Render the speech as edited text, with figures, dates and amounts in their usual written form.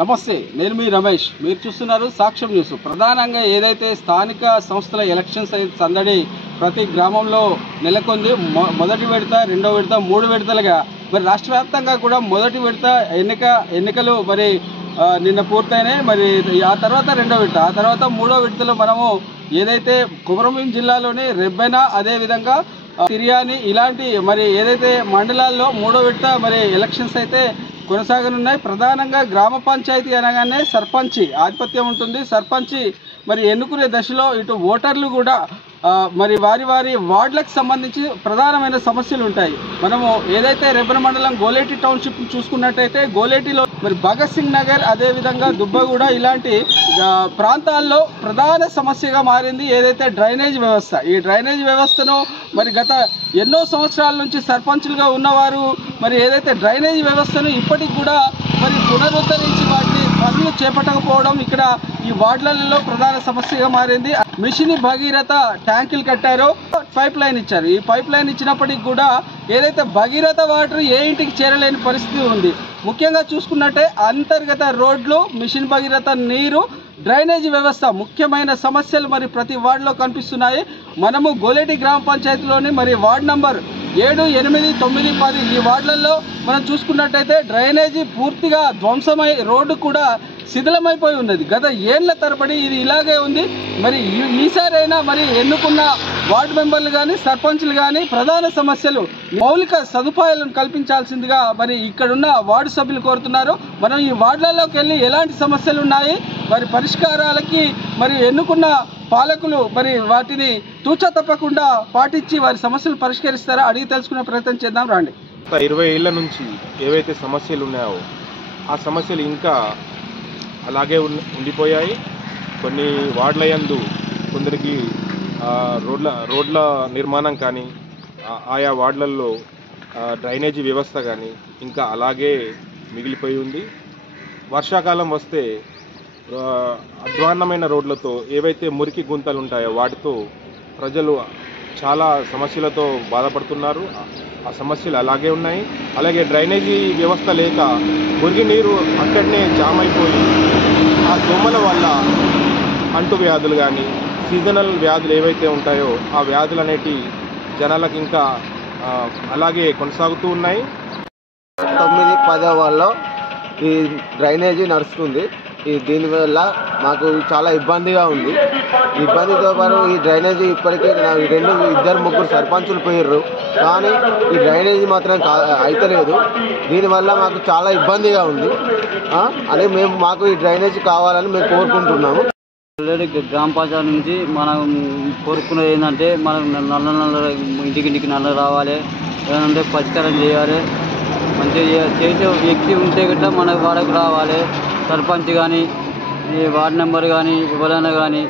నమస్తే, నేను మీ రమేష్. మీరు చూస్తున్నారు సాక్ష్యం న్యూస్. ప్రధానంగా ఏదైతే స్థానిక సంస్థల ఎలక్షన్స్ సందడి ప్రతి గ్రామంలో నెలకొంది. మొదటి విడత, రెండో విడత, మూడు విడతలుగా మరి రాష్ట్ర వ్యాప్తంగా కూడా మొదటి విడత ఎన్నికలు మరి నిన్న పూర్తయినాయి. మరి ఆ తర్వాత రెండో విడత, ఆ తర్వాత మూడో విడతలో మనము ఏదైతే కొమరంభీం జిల్లాలోని రెబ్బెన, అదేవిధంగా తిర్యాని ఇలాంటి మరి ఏదైతే మండలాల్లో మూడో విడత మరి ఎలక్షన్స్ అయితే కొనసాగనున్నాయి. ప్రధానంగా గ్రామ పంచాయతీ అనగానే సర్పంచి ఆధిపత్యం ఉంటుంది. సర్పంచి మరి ఎన్నుకునే దశలో ఇటు ఓటర్లు కూడా మరి వారి వార్డులకు సంబంధించి ప్రధానమైన సమస్యలు ఉంటాయి. మనము ఏదైతే రెబ్బెన మండలం గోలేటి టౌన్షిప్ చూసుకున్నట్టయితే గోలేటిలో మరి భగత్ సింగ్ నగర్, అదేవిధంగా దుబ్బగూడ ఇలాంటి ప్రాంతాల్లో ప్రధాన సమస్యగా మారింది ఏదైతే డ్రైనేజ్ వ్యవస్థ. ఈ డ్రైనేజ్ వ్యవస్థను మరి గత ఎన్నో సంవత్సరాల నుంచి సర్పంచులుగా ఉన్నవారు మరి ఏదైతే డ్రైనేజ్ వ్యవస్థను ఇప్పటికి కూడా మరి పునరుద్ధరించి వాటిని పనులు చేపట్టకపోవడం ఇక్కడ ఈ వార్డులలో ప్రధాన సమస్యగా మారింది. మిషన్ భగీరథ ట్యాంకులు కట్టారో పైప్ లైన్ ఇచ్చారు. ఈ పైప్ లైన్ ఇచ్చినప్పటికీ కూడా ఏదైతే భగీరథ వాటర్ ఏ ఇంటికి చేరలేని పరిస్థితి ఉంది. ముఖ్యంగా చూసుకున్నట్టే అంతర్గత రోడ్లు, మిషన్ భగీరథ నీరు, డ్రైనేజీ వ్యవస్థ ముఖ్యమైన సమస్యలు మరి ప్రతి వార్డులో కనిపిస్తున్నాయి. మనము గోలేటి గ్రామ పంచాయతీలోని మరి వార్డు నంబర్ 7, 8, 9, 10 ఈ వార్డులలో మనం చూసుకున్నట్టయితే డ్రైనేజీ పూర్తిగా ధ్వంసమై రోడ్డు కూడా శిథిలమైపోయి ఉన్నది. గత ఏళ్ల తరబడి ఇది ఇలాగే ఉంది. మరి ఈసారైనా మరి ఎన్నుకున్న వార్డు మెంబర్లు కానీ సర్పంచ్లు కానీ ప్రధాన సమస్యలు మౌలిక సదుపాయాలను కల్పించాల్సిందిగా మరి ఇక్కడున్న వార్డు సభ్యులు కోరుతున్నారు. మనం ఈ వార్డులలోకి వెళ్ళి ఎలాంటి సమస్యలు ఉన్నాయి, మరి పరిష్కారాలకి మరి ఎన్నుకున్న పాలకులు మరి వాటిని తూచా తప్పకుండా పాటించి వారి సమస్యలు పరిష్కరిస్తారో అడిగి తెలుసుకునే ప్రయత్నం చేద్దాం రండి. 20 ఏళ్ల నుంచి ఏవైతే సమస్యలు ఉన్నాయో ఆ సమస్యలు ఇంకా అలాగే ఉండిపోయాయి. కొన్ని వార్డుల యందు కొందరికి రోడ్ల నిర్మాణం కానీ, ఆయా వార్డులలో డ్రైనేజీ వ్యవస్థ కానీ ఇంకా అలాగే మిగిలిపోయి ఉంది. వర్షాకాలం వస్తే అధ్వాన్నమైన రోడ్లతో ఏవైతే మురికి గుంతలు ఉంటాయో వాటితో ప్రజలు చాలా సమస్యలతో బాధపడుతున్నారు. ఆ సమస్యలు అలాగే ఉన్నాయి. అలాగే డ్రైనేజీ వ్యవస్థ లేక మురికి నీరు అక్కడనే జామ్ అయిపోయి ఆ దోమల వల్ల అంటు వ్యాధులు కానీ, సీజనల్ వ్యాధులు ఏవైతే ఉంటాయో ఆ వ్యాధులు అనేటి జనాలకు ఇంకా అలాగే కొనసాగుతూ ఉన్నాయి. 9, 10 వాళ్ళలో ఈ డ్రైనేజీ నడుస్తుంది. దీనివల్ల మాకు చాలా ఇబ్బందిగా ఉంది. ఇబ్బందితో పాటు ఈ డ్రైనేజీ ఇప్పటికే 2, 2, 3 సర్పంచులు పోయారు, కానీ ఈ డ్రైనేజీ మాత్రం అయితలేదు. దీనివల్ల మాకు చాలా ఇబ్బందిగా ఉంది. అదే మాకు ఈ డ్రైనేజీ కావాలని మేము కోరుకుంటున్నాము. ఆల్రెడీ గ్రామ పంచాయతీ నుంచి మనం కోరుకునేది ఏంటంటే మనం నల్ల ఇంటికి నల్ల రావాలి, ఏదంటే పరిష్కారం చేయాలి. మంచిగా చేసే వ్యక్తి ఉంటే గట్రా మన వాడకు రావాలి. సర్పంచ్ కానీ, వార్డు మెంబర్ కానీ, ఎవరైనా కానీ